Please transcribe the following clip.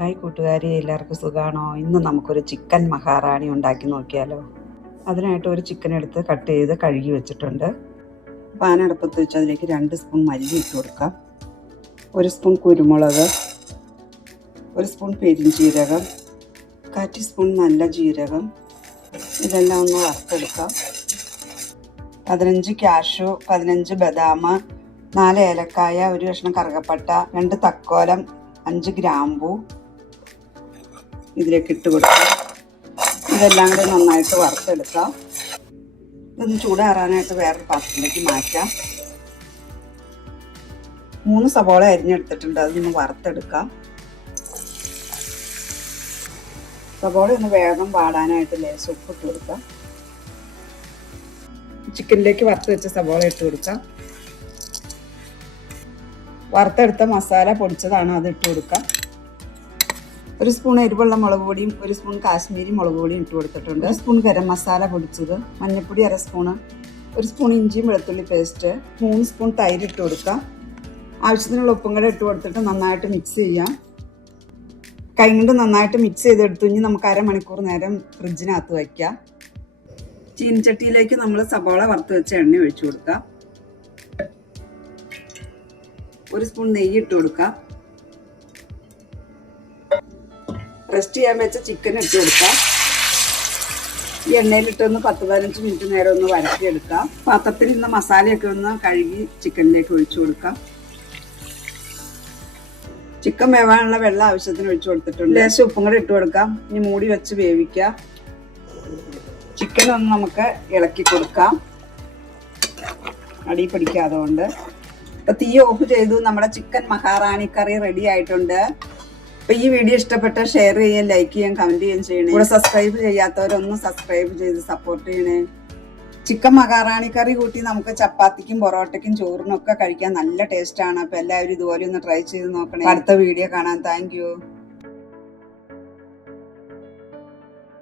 Hi കൂട്ടുകാരി, എല്ലാവർക്കും സുഖമാണോ? ഇന്ന് നമുക്കൊരു ചിക്കൻ മഹാറാണി ഉണ്ടാക്കി നോക്കിയാലോ. അതിനായിട്ട് ഒരു ചിക്കൻ എടുത്ത് കട്ട് ചെയ്ത് കഴുകി വെച്ചിട്ടുണ്ട്. പാൻ അടുപ്പത്ത് വെച്ച് അതിലേക്ക് 2 സ്പൂൺ മല്ലി ഇട്ട് കൊടുക്കാം, 1 സ്പൂൺ കുരുമുളക്, 1 സ്പൂൺ പെരിഞ്ജീരകം, 1/4 ടീസ്പൂൺ നല്ല ജീരകം. ഇതെല്ലാം ഒന്ന് വറുത്തെടുക്കാം. 15 കാഷ്യൂ, 15 ബദാം, 4 ഏലക്കായ, 1 കഷ്ണം കറുകപ്പട്ട, 2 തക്കോലം, 5 ഗ്രാമ്പൂ ഇതിലേക്ക് ഇട്ട് കൊടുക്കാം. ഇതെല്ലാം കൂടെ നന്നായിട്ട് വറുത്തെടുക്കാം. ഇതൊന്ന് ചൂടാറാനായിട്ട് വേറൊരു പാത്രത്തിലേക്ക് മാറ്റാം. 3 സവോള അരിഞ്ഞെടുത്തിട്ടുണ്ട്, അതൊന്ന് വറുത്തെടുക്കാം. സവോള ഒന്ന് വേഗം വാടാനായിട്ട് ലേശം ഉപ്പിട്ട് കൊടുക്കാം. ചിക്കനിലേക്ക് വറുത്ത് വെച്ച സവോള ഇട്ട് കൊടുക്കാം. വറുത്തെടുത്ത മസാല പൊടിച്ചതാണ്, അത് ഇട്ട് കൊടുക്കാം. 1 സ്പൂൺ എരിവുള്ള മുളക് പൊടിയും 1 സ്പൂൺ കാശ്മീരി മുളക് പൊടിയും ഇട്ട് കൊടുത്തിട്ടുണ്ട്. 1 സ്പൂൺ ഗരം മസാല പൊടിച്ചത്, മഞ്ഞൾപ്പൊടി 1/2 സ്പൂണ്, 1 സ്പൂൺ ഇഞ്ചിയും വെളുത്തുള്ളി പേസ്റ്റ്, 3 സ്പൂൺ തൈര് ഇട്ട് കൊടുക്കാം. ആവശ്യത്തിനുള്ള ഉപ്പും കൂടെ ഇട്ട് കൊടുത്തിട്ട് നന്നായിട്ട് മിക്സ് ചെയ്യാം. കൈ കൊണ്ട് നന്നായിട്ട് മിക്സ് ചെയ്തെടുത്തു. ഇനി നമുക്ക് 1/2 മണിക്കൂർ നേരം ഫ്രിഡ്ജിനകത്ത് വയ്ക്കാം. ചീനിച്ചട്ടിയിലേക്ക് നമ്മൾ സവാള വറുത്ത് വെച്ച എണ്ണ ഒഴിച്ചു കൊടുക്കാം. 1 സ്പൂൺ നെയ്യ് ഇട്ട് കൊടുക്കാം. റെസ്റ്റ് ചെയ്യാൻ വെച്ച ചിക്കൻ ഇട്ട് കൊടുക്കാം. ഈ എണ്ണയിലിട്ടൊന്ന് 10-15 മിനിറ്റ് നേരം ഒന്ന് വഴറ്റിയെടുക്കാം. പാത്രത്തിൽ നിന്ന് മസാലയൊക്കെ ഒന്ന് കഴുകി ചിക്കനിലേക്ക് ഒഴിച്ചു കൊടുക്കാം. ചിക്കൻ വേവാനുള്ള വെള്ളം ആവശ്യത്തിന് ഒഴിച്ചു കൊടുത്തിട്ടുണ്ട്. ലേശം ഉപ്പും കൂടെ ഇട്ട് കൊടുക്കാം. ഇനി മൂടി വെച്ച് വേവിക്കാം. ചിക്കൻ ഒന്ന് നമുക്ക് ഇളക്കി കൊടുക്കാം, അടി പിടിക്കാതെ കൊണ്ട്. ഇപ്പൊ തീ ഓഫ് ചെയ്തു. നമ്മുടെ ചിക്കൻ മഹാറാണി കറി റെഡി ആയിട്ടുണ്ട്. അപ്പൊ ഈ വീഡിയോ ഇഷ്ടപ്പെട്ട ഷെയർ ചെയ്യാൻ, ലൈക്ക് ചെയ്യാൻ, കമന്റ് ചെയ്യാൻ ചെയ്യണേ. ഇവിടെ സബ്സ്ക്രൈബ് ചെയ്യാത്തവരൊന്നും സബ്സ്ക്രൈബ് ചെയ്ത് സപ്പോർട്ട് ചെയ്യണേ. ചിക്കൻ മഹാറാണി കറി കൂട്ടി നമുക്ക് ചപ്പാത്തിക്കും പൊറോട്ടയ്ക്കും ചോറിനും ഒക്കെ കഴിക്കാൻ നല്ല ടേസ്റ്റ് ആണ്. അപ്പൊ എല്ലാവരും ഇതുപോലെ ഒന്ന് ട്രൈ ചെയ്ത് നോക്കണേ. അടുത്ത വീഡിയോ കാണാൻ. Thank you.